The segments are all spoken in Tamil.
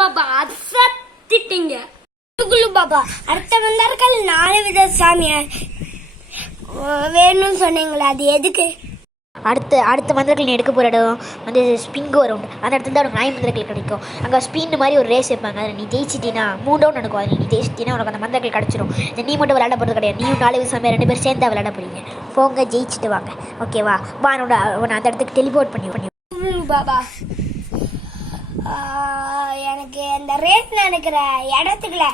பாபா அசத்திட்டீங்க. பாபா அடுத்த வந்தார்கள் 4 வித சாமியார் வேணும்னு சொன்னீங்களா, அது எதுக்கு? அடுத்த மந்திரங்கள் நீ எடுக்க போகிற இடம் வந்து ஸ்பிங்கோ ரவுண்ட். அந்த இடத்துல தான் உனக்கு 9 மந்திரங்கள் கிடைக்கும். அங்கே ஸ்பின் மாதிரி ஒரு ரேஸ் வைப்பாங்க. அதில் நீ ஜெயிச்சிட்டினா 3 ரவுண்ட் நடக்கும். அதில் நீ ஜெயிச்சிட்டினா உனக்கு அந்த மந்திரங்கள் கிடச்சிரும். நீ மட்டும் விளையாட போகிறது கிடையாது. நீயும் 4 சாமியார் 2 பேர் சேர்ந்தா விளையாட போகிறீங்க. போங்க, ஜெயிச்சுட்டு வாங்க. ஓகேவா? வா, உன்னை அந்த இடத்துக்கு டெலிபோர்ட் பண்ணி பாபா எனக்கு அந்த ரேஸ் நடக்கிற இடத்துக்குள்ள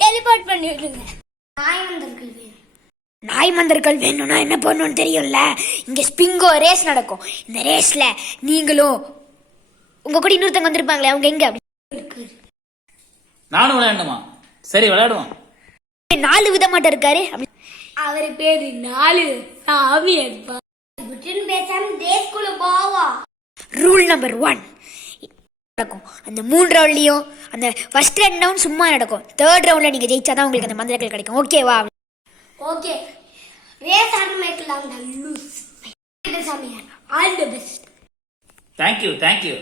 டெலிபோர்ட் பண்ணி விடுங்க. நாய் மந்திரங்கள் வேணும்னா என்ன பண்ணணும்னு தெரியும்ல. இங்கே ஸ்பிங்கோ ரேஸ் நடக்கும். இந்த ரேஸில் நீங்களும் உங்கள் கூட இன்னொருத்தவங்க வந்திருப்பாங்களே, அவங்க எங்கே? நானும் விளையாடணுமா? சரி, விளையாடுவோம். 4 விதமாட்ட இருக்காரு. அவர் பேரு 4 சாமியார். பேசாம ரேஸ்குள்ள போவா. ரூல் நம்பர் 1 நடக்கும். அந்த 3 ரவுண்ட்லையும் அந்த ஃபர்ஸ்ட் 2 ரவுண்ட் சும்மா நடக்கும். 3rd ரவுண்டில் நீங்கள் ஜெயிச்சாதான் உங்களுக்கு அந்த மந்திரங்கள் கிடைக்கும். ஓகேவா? ஓகே, ரேஸ் ஆரம்பிக்கலாம். லூஸ் சாமியார், ஆல் தி பெஸ்ட். தேங்க்யூ.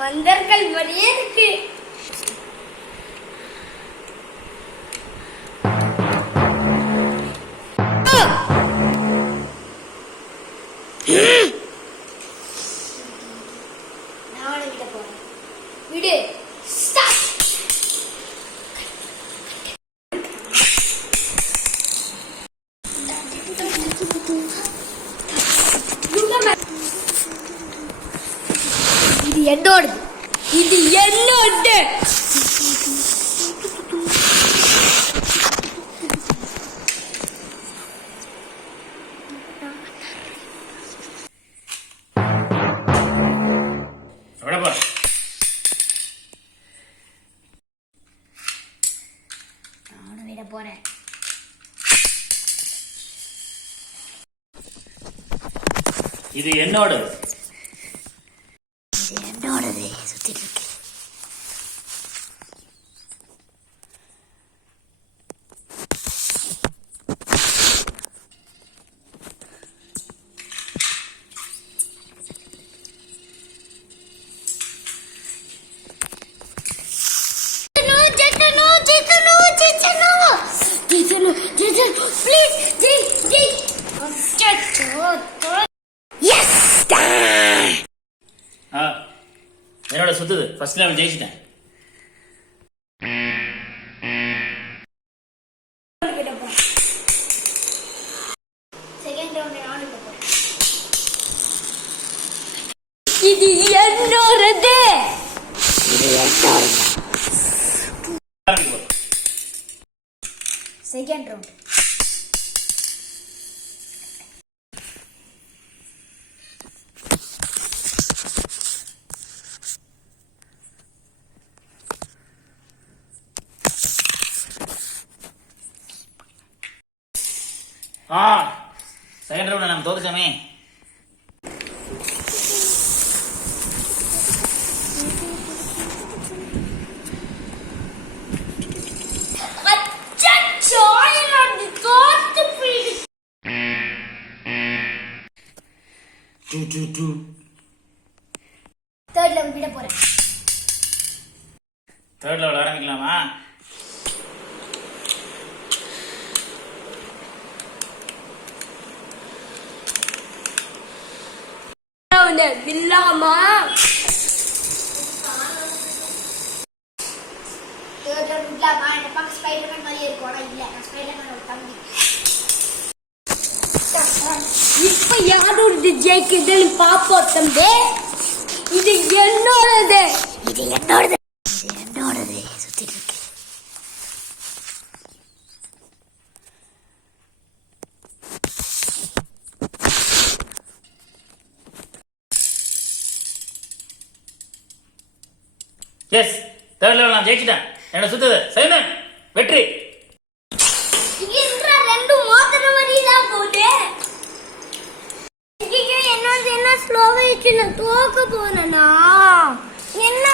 மந்தர்கள் மாதிரியே இருக்கு. விடு. இது என்னோடது. இது என்னோட. நானும் விட போறேன். இது என்னோடது. சுத்திட்டு இருக்கு. என்னோட சுத்துது. ஃபர்ஸ்ட் லெவல் ஜெயிச்சிட்டேன். செகண்ட் ரவுண்ட் நானும் போறேன். இது என்னோடது. Second round. செகண்ட் ரவுண்ட் நம்ம தோத்துட்டோமே. தேர்ட் லெவல் விட போறேன். தேர்ட் லெவல் ஆரம்பிக்கலாமா? வில்லாமா ஸ்பைடர்மேன் மாதிரி இருக்கும். ஆனா இல்ல, நான் ஸ்பைடர்மேனோட தம்பி. இப்ப யாரோட ஜெயிக்குதுன்னு பாப்போம் தம்பி. இது என்னோடது. சுத்திட்டு இருக்கு. எஸ், தேர்ட் லெவல் நான் ஜெயிச்சிட்டேன். என்ன சுத்துது சைமன் வெற்றி. ரெண்டு மோதிர மாதிரி தான் போகுது. என்னோட என்ன ஸ்லோவாயிடுச்சு. நான் தோக்க போறேனா? என்ன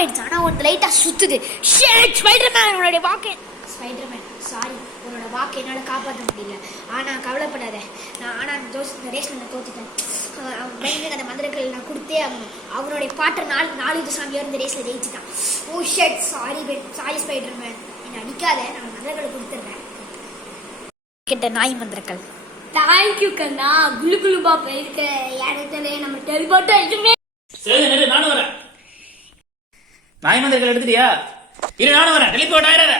ஆயிடுச்சு ஆனால் ஒன்று லைட்டாக சுற்றுது. ஷேட் ஸ்பைடர்மேன் உன்னுடைய வாக்கு. ஸ்பைடர்மேன் சாரி, உன்னோட வாக்கு என்னால் காப்பாற்ற முடியல. ஆனால் கவலைப்படாத, ஆனால் இந்த ரேஸில் நான் தோத்துட்டேன். அவன் அந்த மந்திரங்கள் நான் கொடுத்தே ஆகணும். அவனுடைய பாட்டை நாலு சாமியோர் இந்த ரேஸில் ஜெயிச்சுட்டான். ஓ ஷேட் சாரி ஸ்பைடர்மேன், என்னை அடிக்காத, நான் மந்திரங்களை கொடுத்துட்றேன். கிட்ட நாய் மந்திரங்கள். தேங்க்யூ கண்ணா. குளு குளு பாப்பா இருக்க இடத்துல நம்ம டெலிபோர்ட் ஆயிடுமே. சரி நெடு, நானும் வரேன். நாய் மந்திரங்கள் எடுத்துட்டியா? இரு, நானும் வரேன். டெலிபோர்ட் ஆயிடாத.